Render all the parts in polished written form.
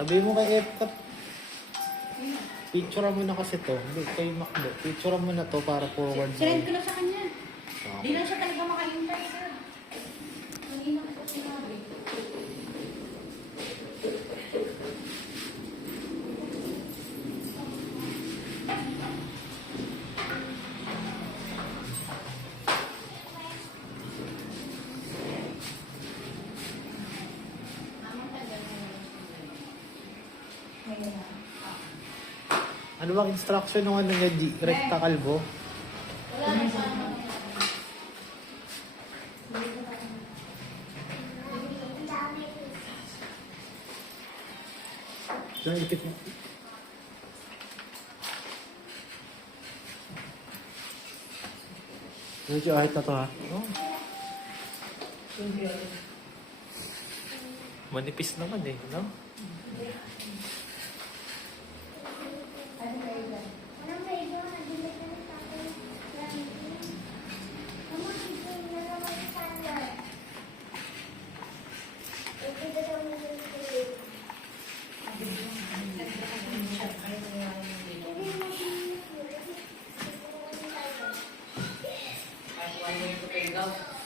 Sabi mo kay Epcot, picture mo na kasi to. Hindi, kay Macdo. Picture mo na to para forward mo. Send ko na sa kanya. Di na siya talaga makahintay, sir. Hindi na ako sinabi. Ano bang instruction ng ano niya, Recta Calvo? Wala na sa ano. Diyan, ipit mo. Medyo ahit na to ha. Oh. Manipis naman eh, no?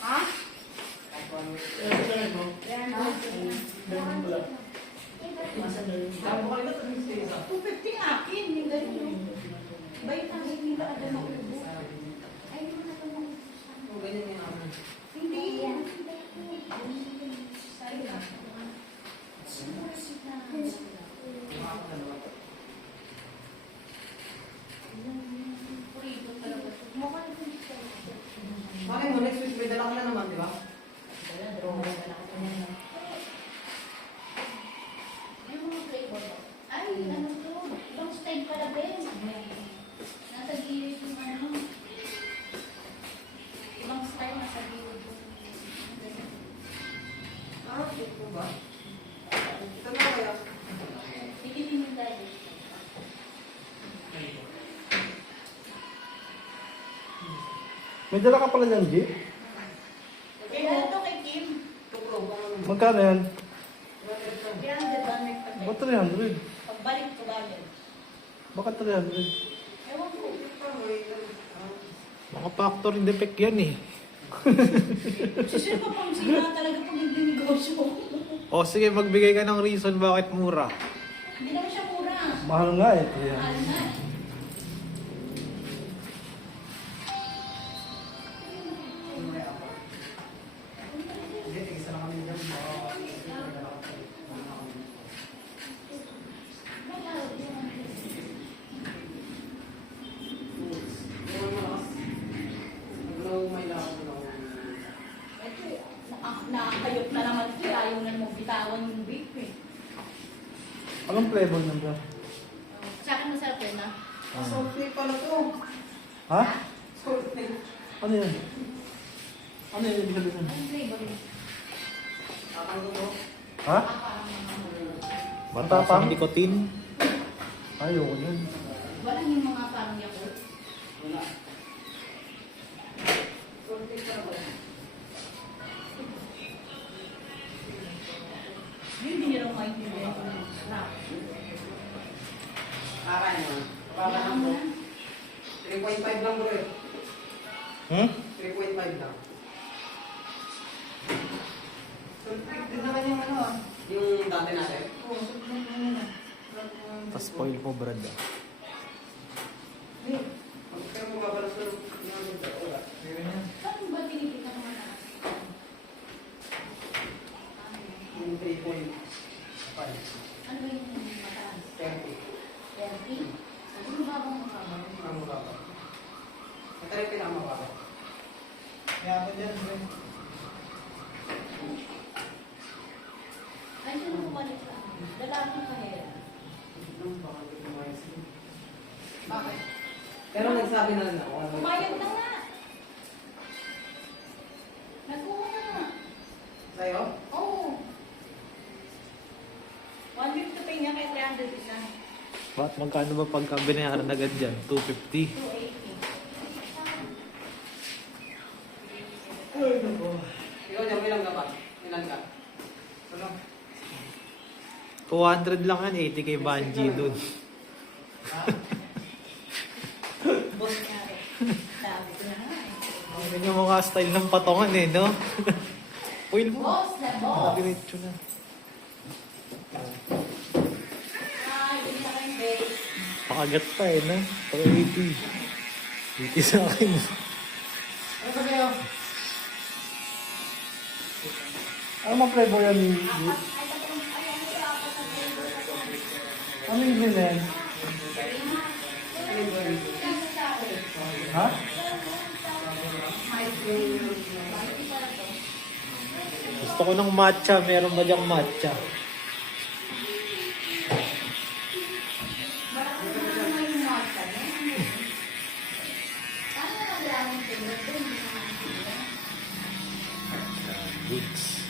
Ha? $250 akin, yung ganyan. Bayad ang hindi ka agad maubo. Ay, hindi mo na ito maubo. Hindi. Sorry lang. Bakit mo next week may dala ka na naman, di ba? Ay, ano to? Long stay pala din. Nasa gilid yung ano. Ibang style nasa gilid yung... Ah, shit po ba? Ito na kaya. Pilitin yung dahil. May dala ka pala dyan, G? Kaya ito kay Kim. Magkano yan? 300 ba nagpatay? Ba't 300? Pagbalik ko ba yun? Bakit 300? Ewan ko. Mga factory defect yan eh. Sisir pa pang sila talaga pag nagdinegosyo. O sige, magbigay ka ng reason bakit mura. Hindi naman siya mura. Mahal nga eh. Mahal na. Nakakayot na naman ito. Ayaw na mo bitawan yung vape eh. Anong flavor nyo bro? Sa akin masarap yun na. Salt flake pala to. Ha? Salt flake. Ano yan? Ano yan ibig sabihin? Anong flavor yun? Tatanggo mo. Ha? Matapang nicotine. Ayoko yan. Wala yung mga parang Yakult. Wala. Salt flake pala ba? Hindi niya raw maintindihan yung snap. Kakain mo. Kakain Kailangan mo. mo na. 3.5 lang bro eh. 3.5 lang. Salt flake din naman yung ano ah. Yung dati natin. Oo, salt flake naman ah. Tapos spoil po brad. Pero kung babalas ko yung wala. Saan ba tinipita naman na? Yung 3.5. Ano ba yung mataas? 30. 30? Ano ba bang makabang? Ang mababa. Ito rin pinakamababa. Kaya ako dyan, bro. Ay, sino mo bumalik ka. Dalagang kahera. Bakit? Pero nagsabi na rin ako. Pumayag na nga. Nagkuha na nga. Sa'yo? Oo. 150 pay niya kay 300 isa. Ba't magkano ba pagka binayaran agad dyan? 250? 280. Ay, naku. Ikaw dyan, ilang ka ba? Ilan ka? Ano? 200 lang yan, 80 kay Banji dun. Boss nga rin. Sabi ko na nga eh. Yan yung mga style ng patongan eh, no? Uy, mo. Boss na boss. Diretso na. Ay, hindi na kayong base. Pakagat pa eh, no? Paka 80. 80 sa akin. Ano ba kayo? Ano mga flavor yan? Ano yung bilhin? Ha? Gusto ko ng matcha. Meron ba diyang matcha? Goods.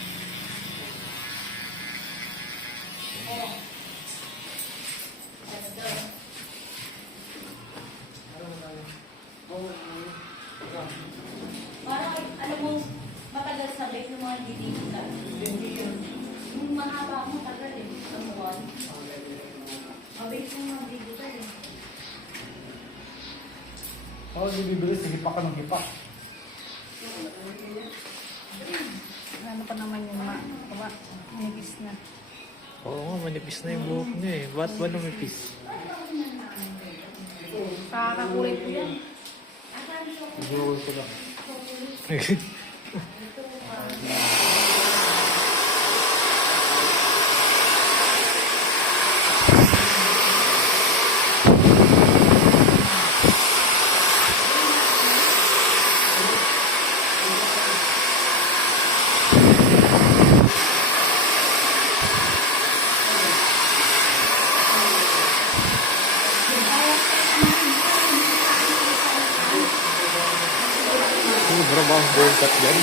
Parang, alam mo, matagal sa base ng mga didita. Yung mahaba mo, tagal eh. Ang buwan. Mabase yung mga didita eh. Ako di bibili, sige pa ka ng hipa. Ano pa naman yung nipis na. Oo nga, manipis na yung buhok niya eh. Ba't ba lumipis? Kakakulit ko yan. Siguro ko lang. Sobra ba ang gold cut dyan?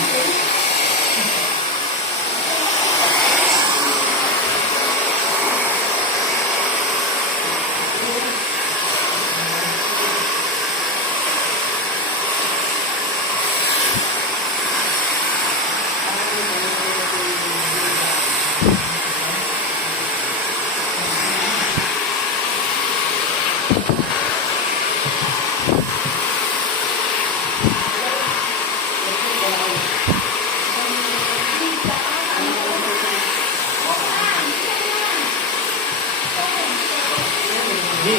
Di.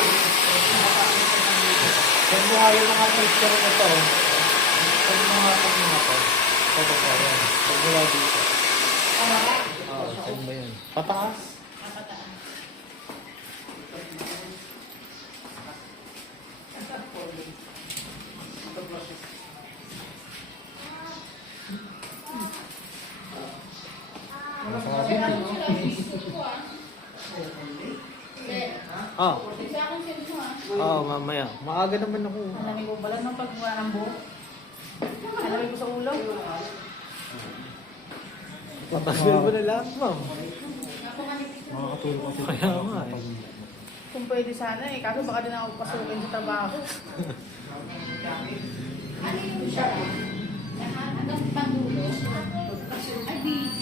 Saan mo ayaw mga picture na to? Saan mo mga picture na to? Ito pa yan. Saan mo lang dito? Oo, saan ba yan? Pataas? Ah. Oo, mamaya. Maaga naman ako. Alamig ko pala nung pagbuha ng buhok. Alamig ko sa ulo. Patanggal mo na lahat, ma'am. Makakatulog kasi. Kaya nga eh. Kung pwede sana eh. Kaso baka din ako pasukin sa trabaho. Ano yung siya? Hanggang pangulo. Ay, video.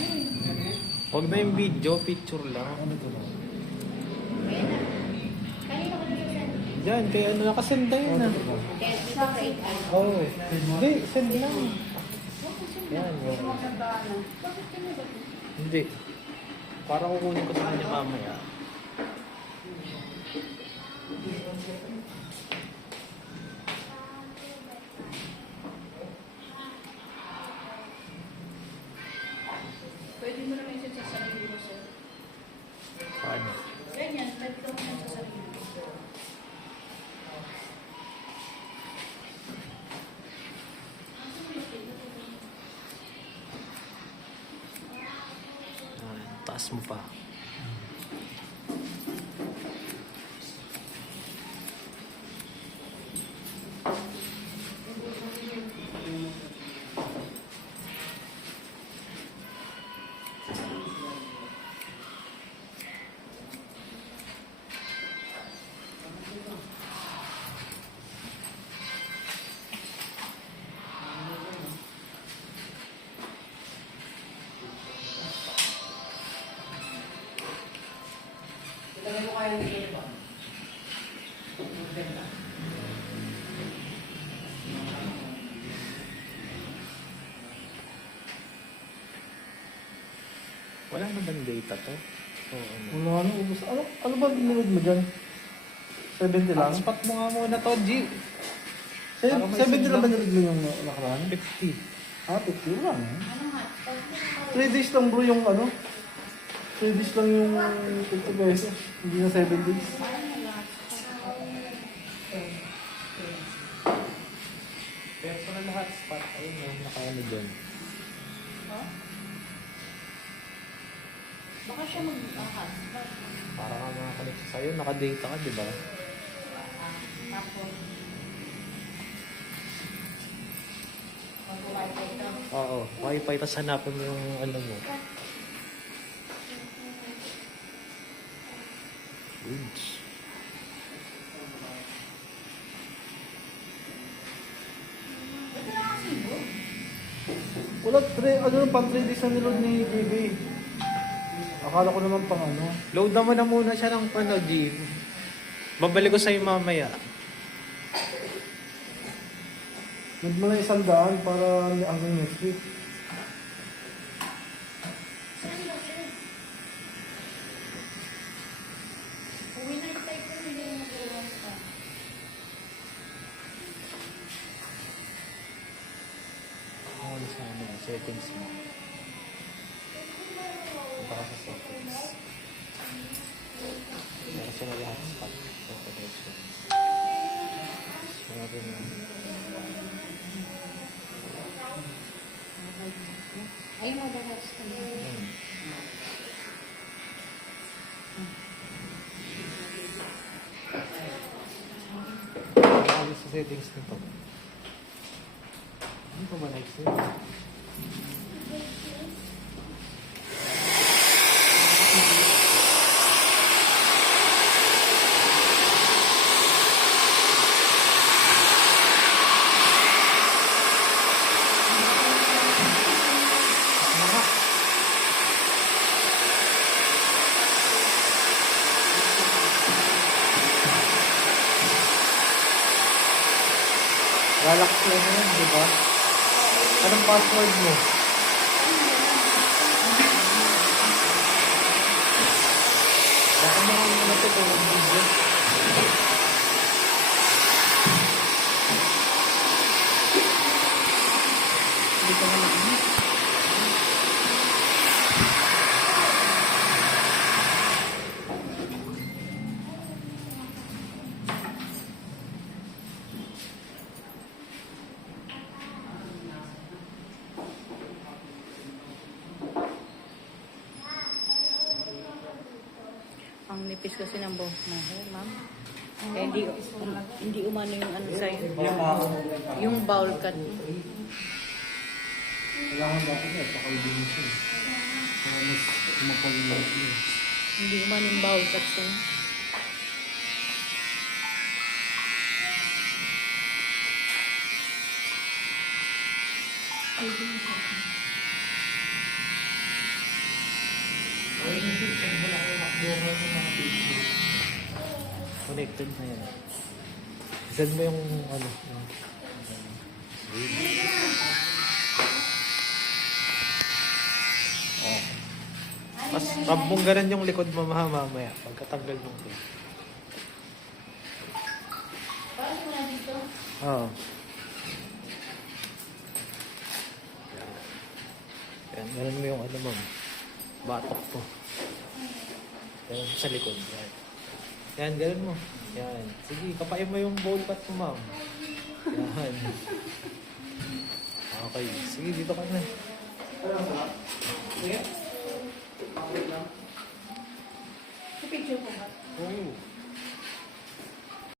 Huwag na yung video, picture lang. Ano ito na? Kaya na. Kanina ko nag-send. Yan, kaya ano nakasend na yun ah. Kaya sa grade ay. Oo. Hindi, send lang. Yan, yan. Hindi. Para kukunin ko sa kanya mamaya. Pwede mo naman yung sa sarili mo, sir. Paano? Ganyan, pwede ka mo sa sarili mo. Taas mo pa. Kaya ko kaya nito ba? Ganda. Wala naman data to. Oo, ano. Wala ano, ubus. Ano ba binunod mo dyan? 70 lang? Hotspot mo nga muna to, G. Para may 70 lang ba signal. nilod mo yung nakaraan? 50. Ah, 50 wala na. Anong hotspot? 3 days lang bro yung ano. 3 days lang yung 50 pesos. Hindi na 7 days. Personal hotspot. Ayun yung nakaano dyan. Baka siya mag-hotspot. Para ka makakonect sa'yo. Naka-data ka, di ba? Tapos, mag-wifi ito. Oo. Wi-Fi, tapos hanapin mo yung ano mo. Oops. Ito na kasi bro. Wala, pang 3 days na nilod ni BB. Akala ko naman pang ano. Load na mo na muna siya ng ano, G. Babalik ko sa'yo mamaya. Load mo na 100 para hanggang next week. Uwi na yung type ko, hindi na mag-uwas ka. Ako na sa ano, settings mo. Punta ka sa settings. Meron siya mag-hotspot. So, connection. Meron yung... Ay, mag-hotspot. Ayun. Nakakali sa settings nito. Ano pa ba next yun? Galaxy ano yun, di ba? Anong password mo? Baka mo kami na ito kung video. Hindi ko na makinig. Ang nipis kasi ng buhok mo, ma'am. Kaya hindi umano yung ano sa'yo. Yung bowl cut. Kailangan dapat niya, pakaibin mo siya. Para mas kumapag-iwag niya. Hindi umano yung bowl cut sa'yo. Connected na yan. Send mo yung ano. Oh. Mas rub mong ganun yung likod mo mamaya. Pagkatanggal mo ko. Paano mo na dito? Oo. Yan, ganun mo yung ano mo. Batok po. Ganun sa likod. Yan. Yan, ganun mo. Yan. Sige, kapain mo yung bowl cut mo, ma'am. Yan. Okay. Sige, dito ka na. Sa picture ko ba? Oo.